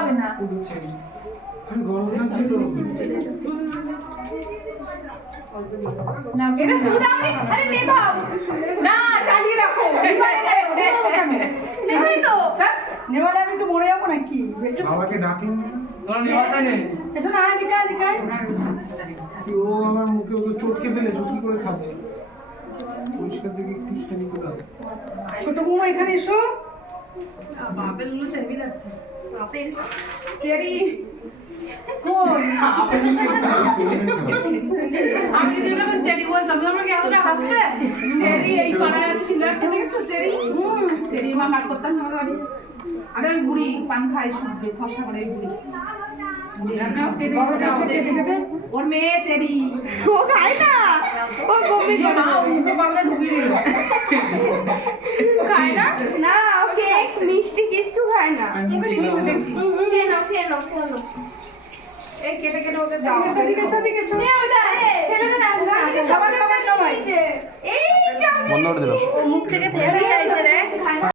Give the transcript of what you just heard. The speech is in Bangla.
হবে না। না এটা শুধু আপনি আরে নেভাও না চালিয়ে রাখো নেভাই তো নেওয়ালে আমি তো মরে যাবো নাকি? বাবাকে ডাকেন তোরা নেওয়াটা নেই। এসো না, এদিকে এদিকে। কি ও আমার মুখে ওকে চটকে ফেলে কি করে খাবে? পরিষ্কার দিকে একটু স্টাডি করে দাও। ছোট বৌমা এখানে এসো। আপেল গুলো চেবি যাচ্ছে আপেল চেরি কই? আমি যদি এরকম চেরি বলতাম তোমরা কি এতটা হাসতে চেরি এই পাড়ার ছিল একটা দেখছো চেরি চেরি মা কাজ করতাম আমার বাড়ি আরে ওই বুড়ি পান খায় শুদ্ধ ফর্সা করে ওই বুড়ি ওর মেয়ে চেরি ও খায় না, ও বমি দিয়ে মা মুখে বাংলা ঢুকিয়ে দিল খায় না না, ও কেক মিষ্টি কিচ্ছু খায় না। এগুলি নিচে দেখি খেয়ে নাও, খেয়ে নাও, খেয়ে নাও। এই কেটে কেটে ওদের দাও এদিকে এসো, এদিকে এসো। ওই দা ফেলে দে না সবাই সবাই সবাই। এইটা বন্ধ করে দিল। ও মুখ থেকে ফেলে যাইছে রে।